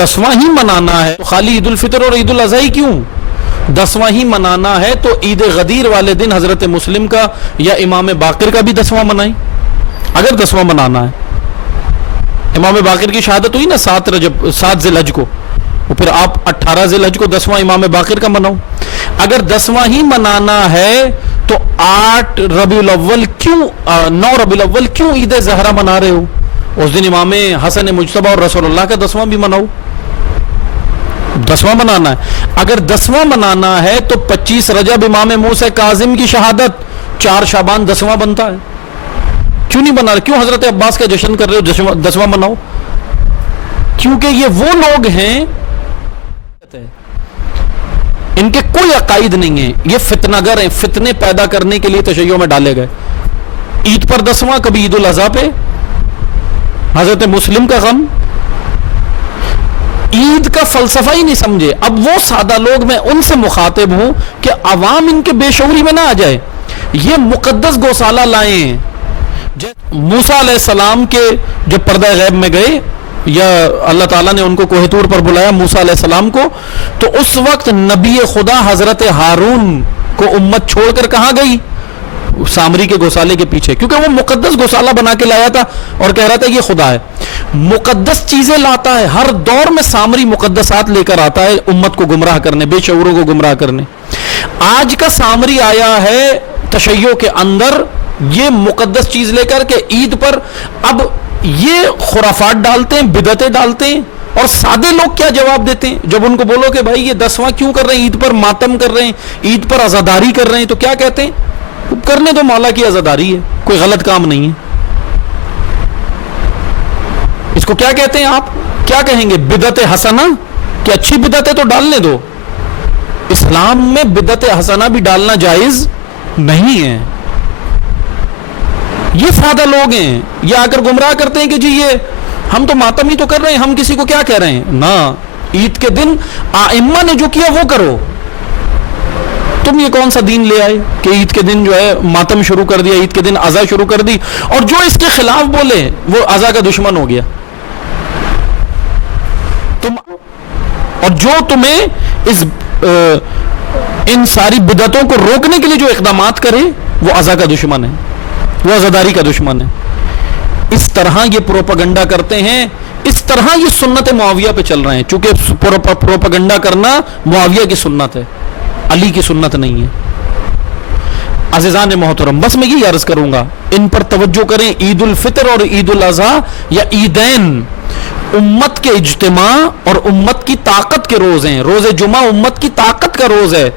10واں ہی منانا ہے تو خالی عید الفطر اور عید الاضحی کیوں؟ 10واں ہی منانا ہے تو عید غدیر والے دن حضرت مسلم کا یا امام باقر کا بھی 10واں منائیں، اگر 10واں منانا ہے۔ امام باقر کی شہادت ہوئی نا 7 ذی الحج کو، پھر آپ 18 ذی الحج کو 10واں امام باقر کا مناؤ۔ اگر 10واں ہی منانا ہے تو 8 ربیع الاول کیوں 9 ربیع الاول کیوں عید زہرا منا رہے ہو؟ اس دن امام حسن مجتبی اور رسول اللہ کا 10واں بھی مناؤ۔ 10واں منانا ہے۔ اگر 10واں منانا ہے تو 25 رجب امام موسیٰ کاظم کی شہادت، 4 شعبان 10واں بنتا ہے، کیوں نہیں بنا رہے؟ کیوں حضرت عباس کا جشن کر رہے ہو؟ 10واں مناؤ، کیونکہ یہ وہ لوگ ہیں ان کے کوئی عقائد نہیں ہیں، یہ فتنہ گر ہیں، فتنے پیدا کرنے کے لیے تشیع میں ڈالے گئے۔ عید پر 10واں، کبھی عید الاضحیٰ پہ حضرت مسلم کا غم، عید کا فلسفہ ہی نہیں سمجھے۔ اب وہ سادہ لوگ، میں ان سے مخاطب ہوں کہ عوام ان کے بے شعوری میں نہ آ جائے۔ یہ مقدس گوشالہ لائے ہیں۔ موسیٰ علیہ السلام کے جب پردہ غیب میں گئے، یا اللہ تعالیٰ نے ان کو کوہ طور پر بلایا موسیٰ علیہ السلام کو، تو اس وقت نبی خدا حضرت ہارون کو امت چھوڑ کر کہاں گئی؟ سامری کے گوسالے کے پیچھے، کیونکہ وہ مقدس گوشالہ بنا کے لایا تھا اور کہہ رہا تھا یہ خدا ہے۔ مقدس چیزیں لاتا ہے، ہر دور میں سامری مقدسات لے کر آتا ہے امت کو گمراہ کرنے، بے شعوروں کو گمراہ کرنے۔ آج کا سامری آیا ہے تشیع کے اندر یہ مقدس چیز لے کر کے عید پر اب یہ خرافات ڈالتے ہیں، بدعتیں ڈالتے ہیں، اور سادے لوگ کیا جواب دیتے ہیں جب ان کو بولو کہ بھائی یہ 10واں کیوں کر رہے ہیں، عید پر ماتم کر رہے ہیں، عید پر عزاداری کر رہے ہیں، تو کیا کہتے ہیں؟ کرنے دو، مولا کی عزاداری ہے، کوئی غلط کام نہیں ہے۔ اس کو کیا کہتے ہیں؟ آپ کیا کہیں گے؟ بدعت حسنہ؟ کہ اچھی بدعت ہے تو ڈالنے دو۔ اسلام میں بدعت حسنہ بھی ڈالنا جائز نہیں ہے۔ یہ سادہ لوگ ہیں، یہ آ کر گمراہ کرتے ہیں کہ جی یہ ہم تو ماتم ہی تو کر رہے ہیں، ہم کسی کو کیا کہہ رہے ہیں؟ نہ، عید کے دن ائمہ نے جو کیا وہ کرو۔ تم یہ کون سا دین لے آئے کہ عید کے دن جو ہے ماتم شروع کر دیا، عید کے دن عزا شروع کر دی، اور جو اس کے خلاف بولے وہ عزا کا دشمن ہو گیا۔ اور جو تمہیں ان ساری بدعتوں کو روکنے کے لیے جو اقدامات کرے وہ عزا کا دشمن ہے، وہ عزاداری کا دشمن ہے۔ اس طرح یہ پروپیگنڈا کرتے ہیں، اس طرح یہ سنت معاویہ پہ چل رہے ہیں، چونکہ پروپیگنڈا کرنا معاویہ کی سنت ہے، علی کی سنت نہیں ہے۔ عزیزان محترم، بس میں یہ عرض کروں گا، ان پر توجہ کریں۔ عید الفطر اور عید الاضحیٰ یا عیدین امت کے اجتماع اور امت کی طاقت کے روز ہیں۔ روز جمعہ امت کی طاقت کا روز ہے۔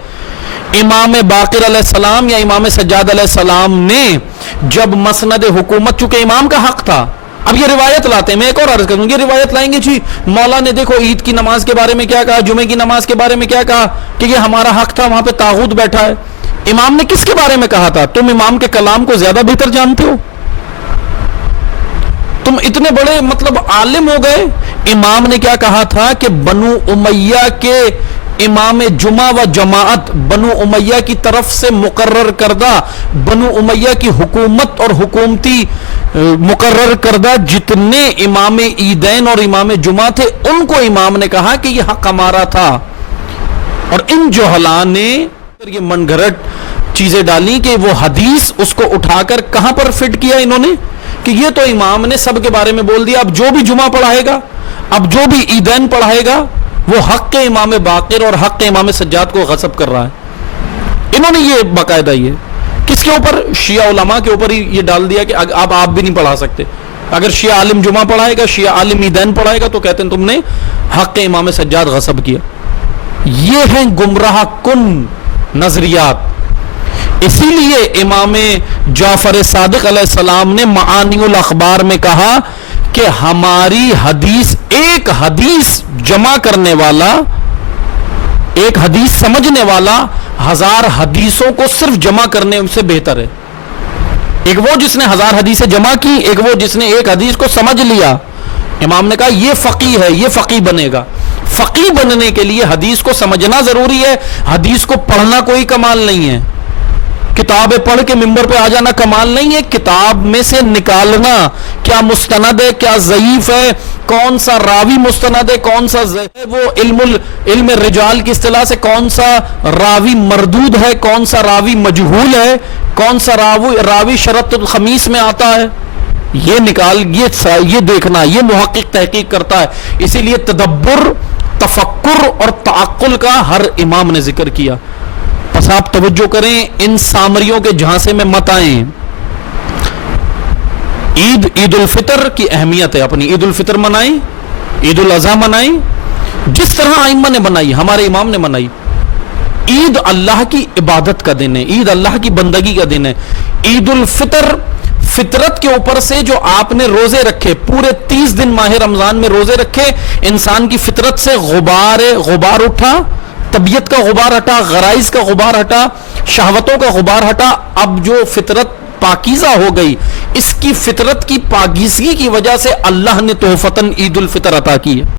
امام باقر علیہ السلام یا امام سجاد علیہ السلام نے جب مسند حکومت، چونکہ امام کا حق تھا، اب یہ روایت لاتے ہیں، میں ایک اور عرض کروں، یہ روایت لائیں گے جی مولا نے دیکھو عید کی نماز کے بارے میں کیا کہا، جمعے کی نماز کے بارے میں کیا کہا، کہ یہ ہمارا حق تھا، وہاں پہ طاغوت بیٹھا ہے۔ امام نے کس کے بارے میں کہا تھا؟ تم امام کے کلام کو زیادہ بہتر جانتے ہو، تم اتنے بڑے مطلب عالم ہو گئے۔ امام نے کیا کہا تھا کہ بنو امیہ کے امام جمعہ و جماعت، بنو امیہ کی طرف سے مقرر کردہ، بنو امیہ کی حکومت اور حکومتی مقرر کردہ جتنے امام عیدین اور امام جمعہ تھے، ان کو امام نے کہا کہ یہ حق ہمارا تھا۔ اور ان جہلاء نے یہ من گھڑت چیزیں ڈالی کہ وہ حدیث اس کو اٹھا کر کہاں پر فٹ کیا انہوں نے، کہ یہ تو امام نے سب کے بارے میں بول دیا، اب جو بھی جمعہ پڑھائے گا، اب جو بھی عیدین پڑھائے گا، وہ حق کے امام باقر اور حق کے امام سجاد کو غصب کر رہا ہے۔ انہوں نے یہ باقاعدہ یہ کس کے اوپر؟ شیعہ علماء کے اوپر ہی یہ ڈال دیا کہ اب آپ بھی نہیں پڑھا سکتے۔ اگر شیعہ عالم جمعہ پڑھائے گا، شیعہ عالم عیدین پڑھائے گا، تو کہتے ہیں تم نے حق کے امام سجاد غصب کیا۔ یہ ہیں گمراہ کن نظریات۔ اسی لیے امام جعفر صادق علیہ السلام نے معانی الاخبار میں کہا کہ ہماری حدیث، ایک حدیث جمع کرنے والا، ایک حدیث سمجھنے والا 1000 حدیثوں کو صرف جمع کرنے سے بہتر ہے۔ ایک وہ جس نے 1000 حدیثیں جمع کی، ایک وہ جس نے ایک حدیث کو سمجھ لیا۔ امام نے کہا یہ فقیہ ہے، یہ فقیہ بنے گا۔ فقیہ بننے کے لیے حدیث کو سمجھنا ضروری ہے، حدیث کو پڑھنا کوئی کمال نہیں ہے۔ کتابیں پڑھ کے ممبر پہ آ جانا کمال نہیں ہے، کتاب میں سے نکالنا کیا مستند ہے، کیا ضعیف ہے، کون سا راوی مستند ہے، کون سا وہ علم رجال کی اصطلاح سے کون سا راوی مردود ہے، کون سا راوی مجہول ہے، کون سا راوی شرط الخمیس میں آتا ہے، یہ دیکھنا، یہ محقق تحقیق کرتا ہے۔ اسی لیے تدبر، تفکر اور تعقل کا ہر امام نے ذکر کیا۔ بس آپ توجہ کریں، ان سامریوں کے جھانسے میں مت آئیں۔ عید الفطر کی اہمیت ہے، اپنی عید الفطر منائیں، عید الاضحیٰ منائیں جس طرح ائمہ نے منائی، ہمارے امام نے منائی۔ عید اللہ کی عبادت کا دن ہے، عید اللہ کی بندگی کا دن ہے۔ عید الفطر فطرت کے اوپر سے جو آپ نے روزے رکھے، پورے 30 دن ماہ رمضان میں روزے رکھے، انسان کی فطرت سے غبار اٹھا، طبیعت کا غبار ہٹا، غرائز کا غبار ہٹا، شہوتوں کا غبار ہٹا۔ اب جو فطرت پاکیزہ ہو گئی، اس کی فطرت کی پاکیزگی کی وجہ سے اللہ نے تحفتاً عید الفطر عطا کی ہے۔